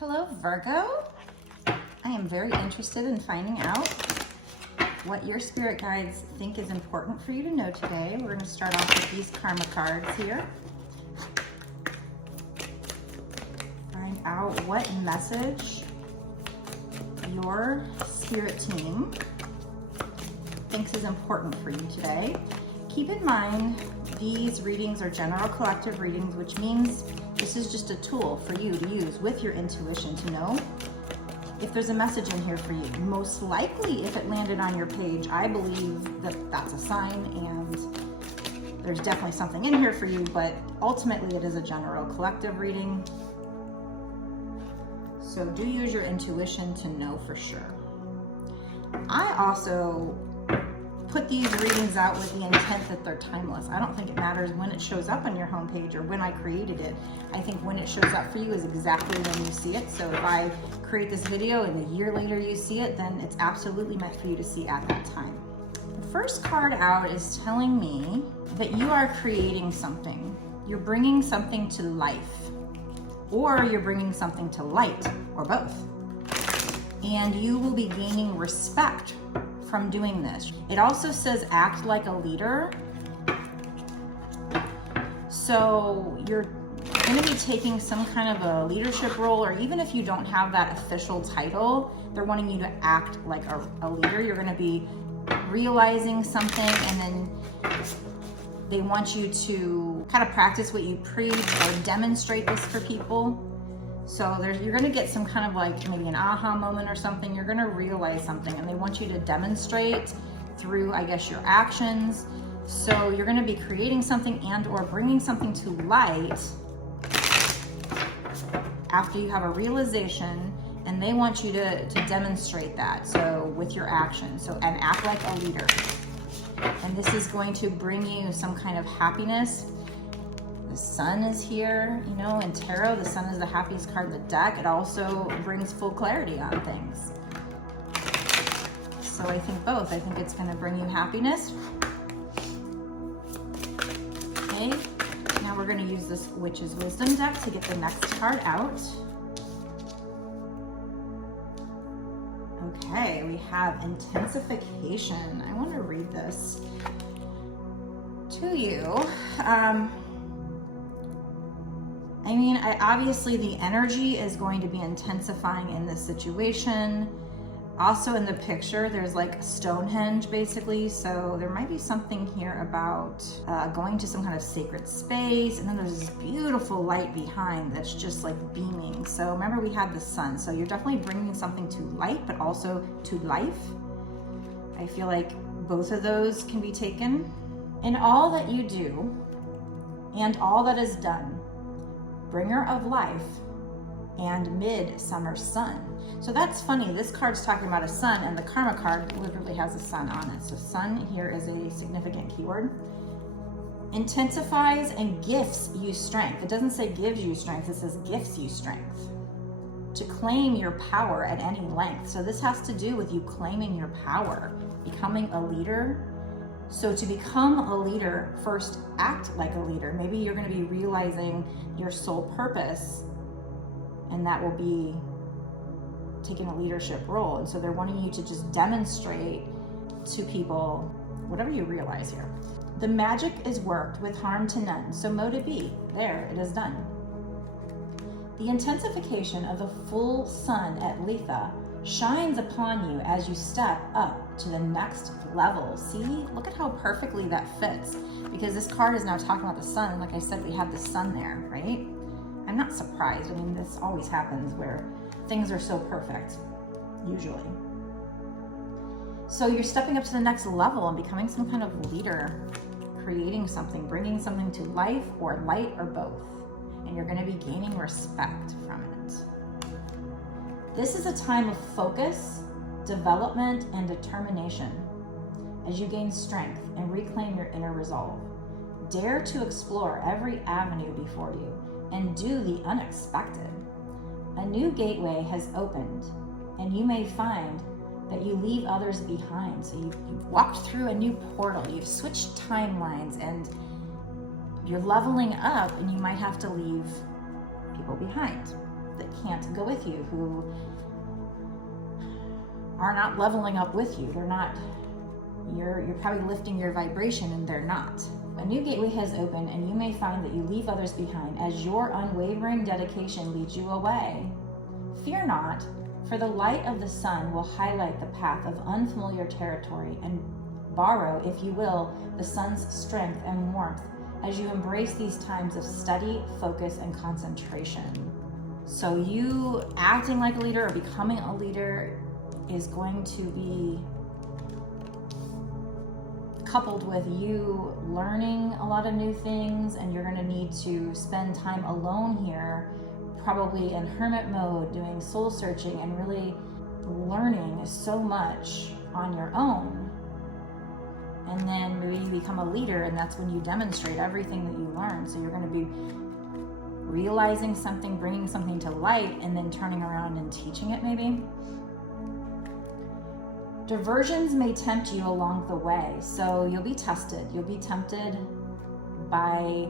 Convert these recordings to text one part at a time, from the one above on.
Hello, Virgo. I am very interested in finding out what your spirit guides think is important for you to know today. We're going to start off with these karma cards here. Find out what message your spirit team thinks is important for you today. Keep in mind, these readings are general collective readings, which means this is just a tool for you to use with your intuition to know if there's a message in here for you. Most likely, if it landed on your page, I believe that that's a sign and there's definitely something in here for you, but ultimately it is a general collective reading. So do use your intuition to know for sure. I also put these readings out with the intent that they're timeless. I don't think it matters when it shows up on your homepage or when I created it. I think when it shows up for you is exactly when you see it. So if I create this video and a year later you see it, then it's absolutely meant for you to see at that time. The first card out is telling me that you are creating something. You're bringing something to life, or you're bringing something to light, or both. And you will be gaining respect from doing this. It also says act like a leader. So you're going to be taking some kind of a leadership role, or even if you don't have that official title, they're wanting you to act like a leader. You're going to be realizing something, and then they want you to kind of practice what you preach or demonstrate this for people. So you're going to get some kind of like maybe an aha moment or something. You're going to realize something, and they want you to demonstrate through, I guess, your actions. So you're going to be creating something and or bringing something to light after you have a realization, and they want you to demonstrate that. So with your actions, and act like a leader. And this is going to bring you some kind of happiness. The sun is here, you know, in tarot, the sun is the happiest card in the deck. It also brings full clarity on things. So I think both. I think it's going to bring you happiness. Okay, now we're going to use this Witch's Wisdom deck to get the next card out. Okay, we have intensification. I want to read this to you. I mean, obviously the energy is going to be intensifying in this situation. Also in the picture, there's like Stonehenge basically. So there might be something here about going to some kind of sacred space. And then there's this beautiful light behind that's just like beaming. So remember, we had the sun. So you're definitely bringing something to light, but also to life. I feel like both of those can be taken. In all that you do and all that is done, bringer of life and midsummer sun. So that's funny. This card's talking about a sun, and the karma card literally has a sun on it. So sun here is a significant keyword. Intensifies and gifts you strength. It doesn't say gives you strength, it says gifts you strength. To claim your power at any length. So this has to do with you claiming your power, becoming a leader. So to become a leader, first act like a leader. Maybe you're going to be realizing your soul purpose, and that will be taking a leadership role. And so they're wanting you to just demonstrate to people whatever you realize here. The magic is worked with harm to none, so mote it be. There, it is done. The intensification of the full sun at Letha shines upon you as you step up to the next level. See, look at how perfectly that fits, because this card is now talking about the sun. Like I said, we have the sun there, right? I'm not surprised. I mean, this always happens where things are so perfect, usually. So you're stepping up to the next level and becoming some kind of leader, creating something, bringing something to life or light or both. And you're going to be gaining respect from it. This is a time of focus, development, and determination as you gain strength and reclaim your inner resolve. Dare to explore every avenue before you and do the unexpected. A new gateway has opened, and you may find that you leave others behind. So you've walked through a new portal, you've switched timelines, and you're leveling up, and you might have to leave people behind. that can't go with you, who are not leveling up with you. They're not, you're probably lifting your vibration and they're not. A new gateway has opened, and you may find that you leave others behind as your unwavering dedication leads you away. Fear not, for the light of the sun will highlight the path of unfamiliar territory and borrow, if you will, the sun's strength and warmth as you embrace these times of study, focus, and concentration. So you acting like a leader or becoming a leader is going to be coupled with you learning a lot of new things, and you're going to need to spend time alone here, probably in hermit mode, doing soul searching and really learning so much on your own. And then maybe you become a leader, and that's when you demonstrate everything that you learn. So you're going to be realizing something, bringing something to light, and then turning around and teaching it maybe. Diversions may tempt you along the way, so you'll be tested. You'll be tempted by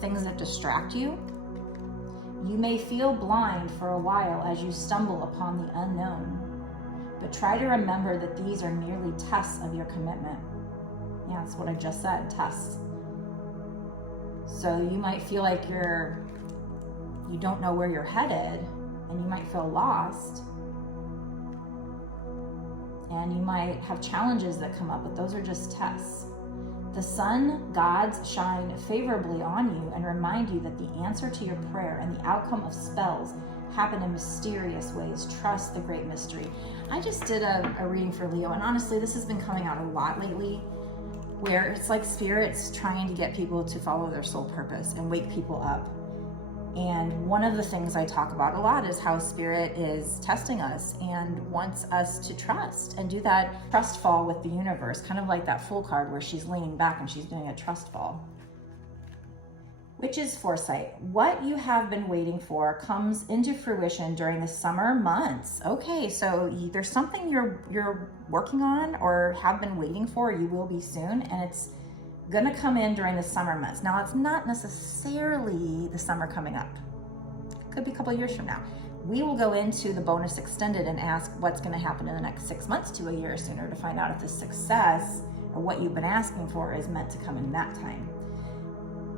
things that distract you. You may feel blind for a while as you stumble upon the unknown, but try to remember that these are merely tests of your commitment. Yeah, that's what I just said, tests. So you might feel like you don't know where you're headed, and you might feel lost. And you might have challenges that come up, but those are just tests. The sun gods shine favorably on you and remind you that the answer to your prayer and the outcome of spells happen in mysterious ways. Trust the great mystery. I just did a reading for Leo, and honestly, this has been coming out a lot lately, where it's like spirits trying to get people to follow their soul purpose and wake people up. And one of the things I talk about a lot is how spirit is testing us and wants us to trust and do that trust fall with the universe, kind of like that Fool card where she's leaning back and she's doing a trust fall. Which is foresight. What you have been waiting for comes into fruition during the summer months. Okay, so there's something you're working on or have been waiting for, you will be soon, and it's gonna come in during the summer months. Now, it's not necessarily the summer coming up. Could be a couple years from now. We will go into the bonus extended and ask what's gonna happen in the next 6 months to a year sooner to find out if the success or what you've been asking for is meant to come in that time.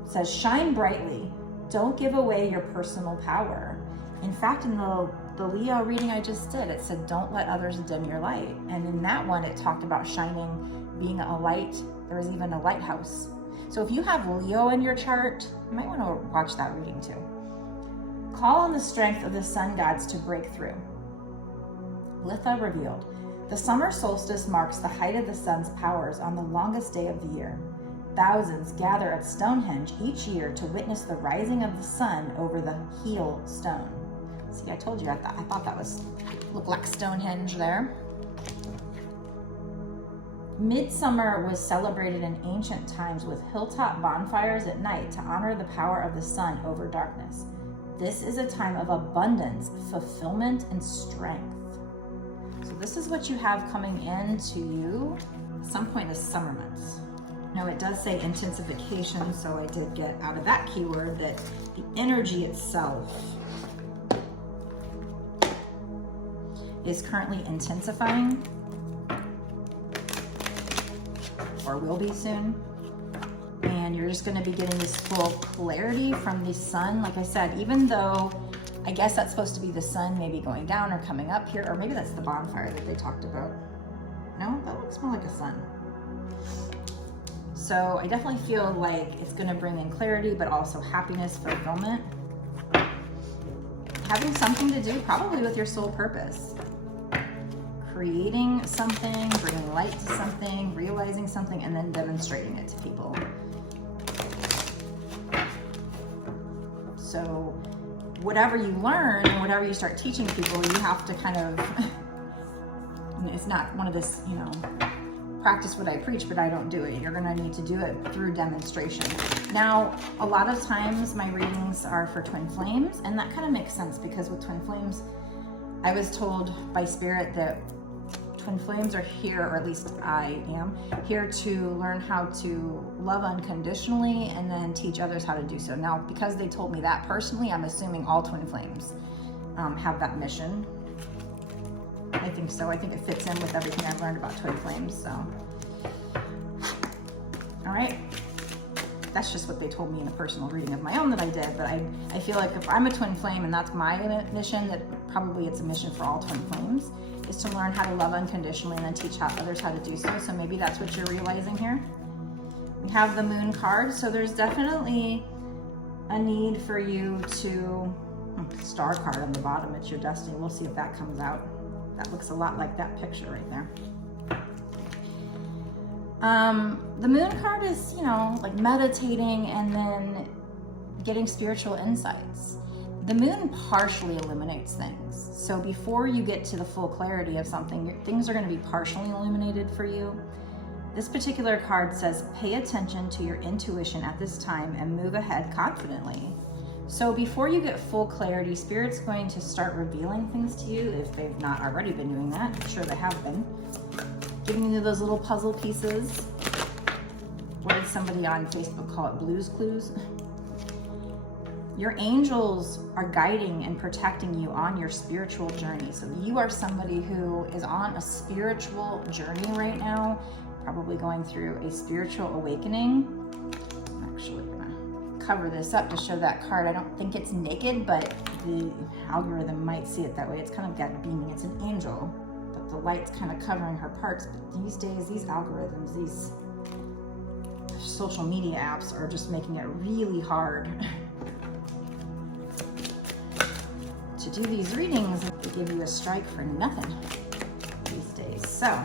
It says, shine brightly. Don't give away your personal power. In fact, in the Leo reading I just did, it said, don't let others dim your light. And in that one, it talked about shining, being a light. There was even a lighthouse. So if you have Leo in your chart, you might want to watch that reading too. Call on the strength of the sun gods to break through. Litha revealed. The summer solstice marks the height of the sun's powers on the longest day of the year. Thousands gather at Stonehenge each year to witness the rising of the sun over the heel stone. See, I told you, I thought that looked like Stonehenge there. Midsummer was celebrated in ancient times with hilltop bonfires at night to honor the power of the sun over darkness. This is a time of abundance, fulfillment, and strength. So this is what you have coming into you at some point this summer months. Now it does say intensification, so I did get out of that keyword that the energy itself is currently intensifying, or will be soon. And you're just going to be getting this full clarity from the sun. Like I said, even though I guess that's supposed to be the sun maybe going down or coming up here, or maybe that's the bonfire that they talked about. No, that looks more like a sun. So I definitely feel like it's going to bring in clarity, but also happiness, fulfillment. Having something to do probably with your soul purpose. Creating something, bringing light to something, realizing something, and then demonstrating it to people. So whatever you learn and whatever you start teaching people, you have to kind of, it's not one of this, practice what I preach, but I don't do it. You're gonna need to do it through demonstration. Now, a lot of times my readings are for twin flames, and that kind of makes sense because with twin flames, I was told by spirit that twin flames are here, or at least I am, here to learn how to love unconditionally and then teach others how to do so. Now, because they told me that personally, I'm assuming all twin flames have that mission. I think so. I think it fits in with everything I've learned about twin flames. So, all right. That's just what they told me in a personal reading of my own that I did. But I feel like if I'm a twin flame and that's my mission, that probably it's a mission for all twin flames, is to learn how to love unconditionally and then teach others how to do so. So maybe that's what you're realizing here. We have the Moon card. So there's definitely a need for you to, Star card on the bottom, it's your destiny. We'll see if that comes out. That looks a lot like that picture right there. The Moon card is, like meditating and then getting spiritual insights. The Moon partially illuminates things. So before you get to the full clarity of something, things are going to be partially illuminated for you. This particular card says, pay attention to your intuition at this time and move ahead confidently. So before you get full clarity, Spirit's going to start revealing things to you if they've not already been doing that. I'm sure they have been. Giving you those little puzzle pieces. What did somebody on Facebook call it? Blues Clues? Your angels are guiding and protecting you on your spiritual journey. So you are somebody who is on a spiritual journey right now, probably going through a spiritual awakening. I'm actually gonna cover this up to show that card. I don't think it's naked, but the algorithm might see it that way. It's kind of got beaming. It's an angel, but the light's kind of covering her parts. But these days, these algorithms, these social media apps are just making it really hard to do these readings. They give you a strike for nothing these days. So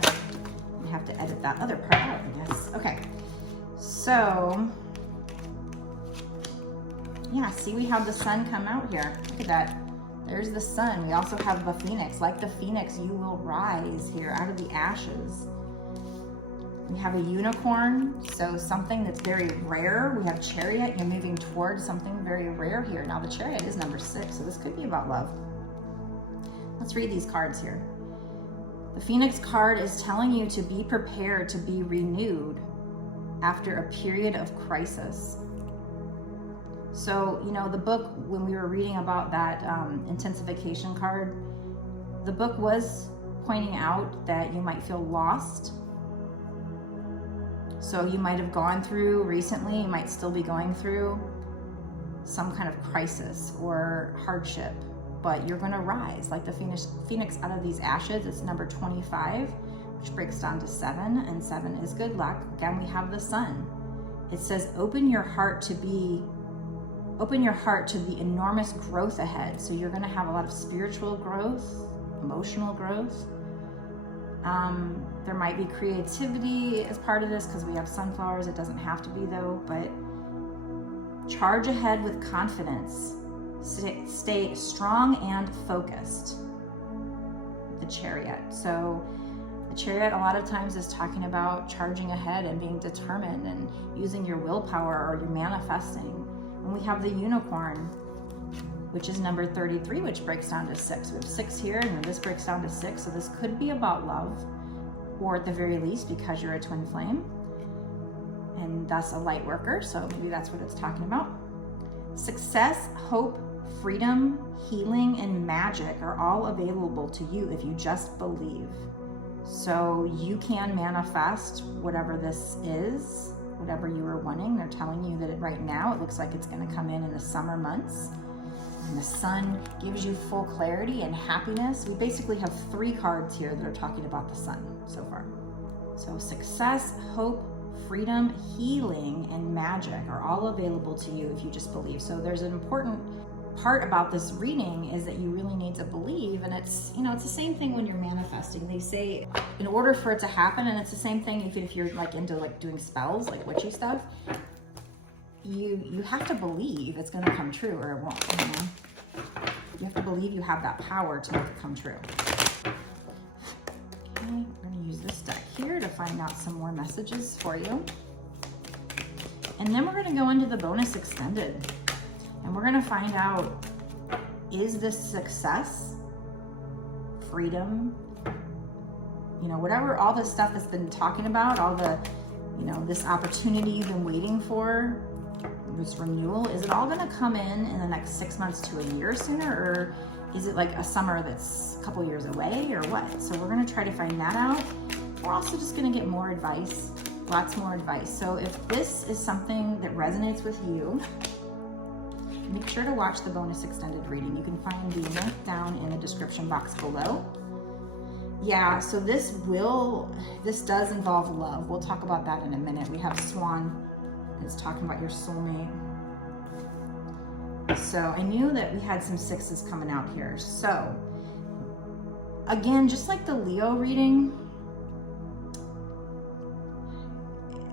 we have to edit that other part out, I guess. Okay, so yeah, see, we have the sun come out here. Look at that. There's the sun. We also have the phoenix. Like the phoenix, you will rise here out of the ashes. We have a unicorn, so something that's very rare. We have chariot. You're moving towards something very rare here. Now the chariot is number 6, so this could be about love. Let's read these cards here. The Phoenix card is telling you to be prepared to be renewed after a period of crisis. So, the book, when we were reading about that intensification card, the book was pointing out that you might feel lost. So you might have gone through recently, you might still be going through some kind of crisis or hardship, but you're going to rise like the phoenix out of these ashes. It's number 25, which breaks down to 7, and 7 is good luck. Again, we have the sun. It says, open your heart to the enormous growth ahead. So you're going to have a lot of spiritual growth, emotional growth. There might be creativity as part of this because we have sunflowers. It doesn't have to be though, but charge ahead with confidence. Stay strong and focused. The chariot. So the chariot a lot of times is talking about charging ahead and being determined and using your willpower or your manifesting. And we have the unicorn, which is number 33, which breaks down to 6. We have 6 here, and then this breaks down to 6. So this could be about love, or at the very least, because you're a twin flame, and thus a light worker. So maybe that's what it's talking about. Success, hope, freedom, healing, and magic are all available to you if you just believe. So you can manifest whatever this is, whatever you are wanting. They're telling you that right now it looks like it's going to come in the summer months. And the sun gives you full clarity and happiness. We basically have 3 cards here that are talking about the sun so far. So success, hope, freedom, healing, and magic are all available to you if you just believe. So there's an important part about this reading is that you really need to believe, and it's it's the same thing when you're manifesting. They say in order for it to happen, and it's the same thing if you're like into like doing spells, like witchy stuff, you have to believe it's going to come true or it won't. You have to believe you have that power to make it come true. Okay, we're going to use this deck here to find out some more messages for you. And then we're going to go into the bonus extended. And we're going to find out, is this success, freedom, whatever, all this stuff that's been talking about, all the, this opportunity you've been waiting for, this renewal, is it all going to come in the next 6 months to a year sooner, or Is it like a summer that's a couple years away or what? So we're gonna try to find that out. We're also just gonna get more advice, lots more advice. So if this is something that resonates with you, make sure to watch the bonus extended reading. You can find the link down in the description box below. Yeah, so this does involve love. We'll talk about that in a minute. We have Swan is talking about your soulmate. So I knew that we had some sixes coming out here. So again, just like the Leo reading,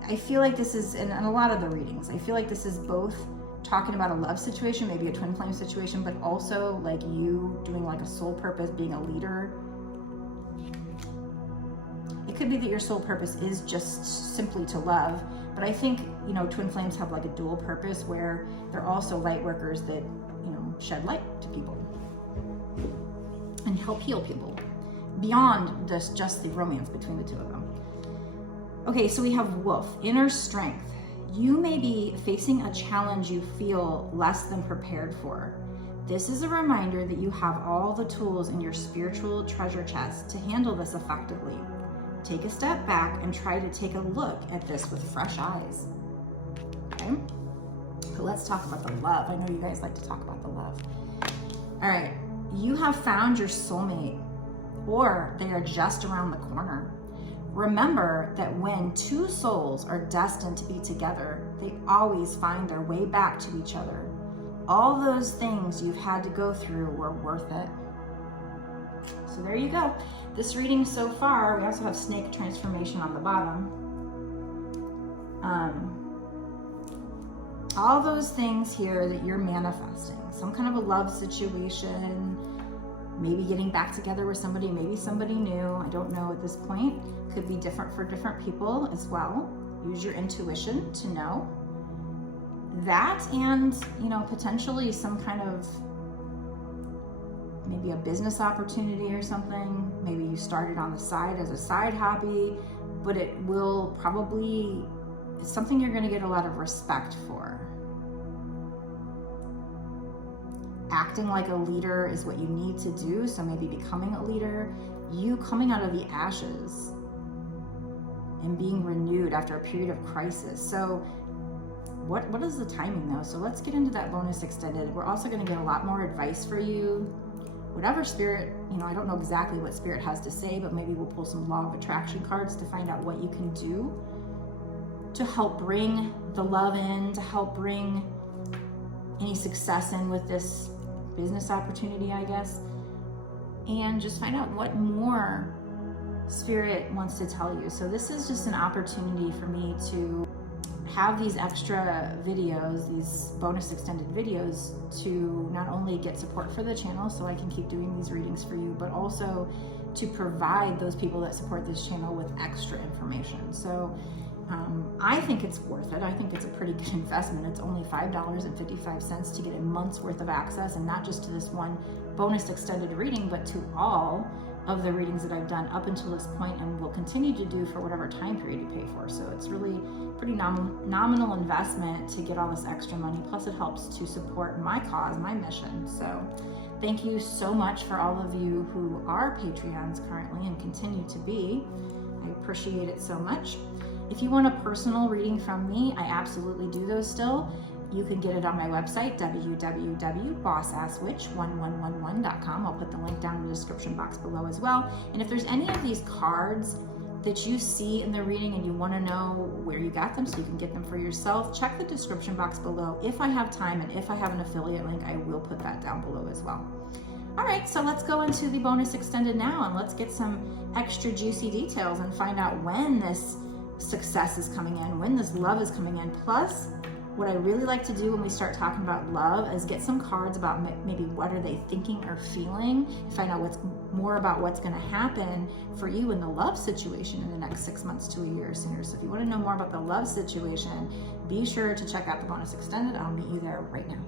I feel like this is, and a lot of the readings, I feel like this is both talking about a love situation, maybe a twin flame situation, but also like you doing like a soul purpose, being a leader. It could be that your soul purpose is just simply to love, but I think, you know, twin flames have like a dual purpose where they're also light workers that, you know, shed light to people and help heal people beyond this, just the romance between the two of them. Okay, so we have Wolf, inner strength. You may be facing a challenge you feel less than prepared for. This is a reminder that you have all the tools in your spiritual treasure chest to handle this effectively. Take a step back and try to take a look at this with fresh eyes. Okay? So let's talk about the love. I know you guys like to talk about the love. All right, you have found your soulmate, or they are just around the corner. Remember that when two souls are destined to be together, they always find their way back to each other. All those things you've had to go through were worth it. So there you go. This reading so far, we also have snake transformation on the bottom. All those things here that you're manifesting, some kind of a love situation, maybe getting back together with somebody, maybe somebody new, I don't know at this point. Could be different for different people as well. Use your intuition to know that, and, you know, potentially some kind of, maybe a business opportunity or something. Maybe you started on the side as a side hobby, but it will probably, it's something you're gonna get a lot of respect for. Acting like a leader is what you need to do, so maybe becoming a leader, you coming out of the ashes and being renewed after a period of crisis. So what is the timing though? So let's get into that bonus extended. We're also gonna get a lot more advice for you. Whatever spirit, you know, I don't know exactly what spirit has to say, but maybe we'll pull some law of attraction cards to find out what you can do to help bring the love in, to help bring any success in with this business opportunity, I guess, and just find out what more spirit wants to tell you. So this is just an opportunity for me to have these extra videos, these bonus extended videos, to not only get support for the channel so I can keep doing these readings for you, but also to provide those people that support this channel with extra information. So I think it's worth it. I think it's a pretty good investment. It's only $5.55 to get a month's worth of access, and not just to this one bonus extended reading, but to all of the readings that I've done up until this point and will continue to do for whatever time period you pay for. So it's really pretty nominal investment to get all this extra money. Plus it helps to support my cause, my mission. So thank you so much for all of you who are Patreons currently and continue to be. I appreciate it so much. If you want a personal reading from me, I absolutely do those still. You can get it on my website, www.bossasswitch1111.com. I'll put the link down in the description box below as well. And if there's any of these cards that you see in the reading and you want to know where you got them so you can get them for yourself, check the description box below. If I have time and if I have an affiliate link, I will put that down below as well. All right, so let's go into the bonus extended now, and let's get some extra juicy details and find out when this success is coming in, when this love is coming in. Plus, what I really like to do when we start talking about love is get some cards about maybe what are they thinking or feeling, find out what's more about what's going to happen for you in the love situation in the next 6 months to a year or sooner. So if you want to know more about the love situation, be sure to check out the bonus extended. I'll meet you there right now.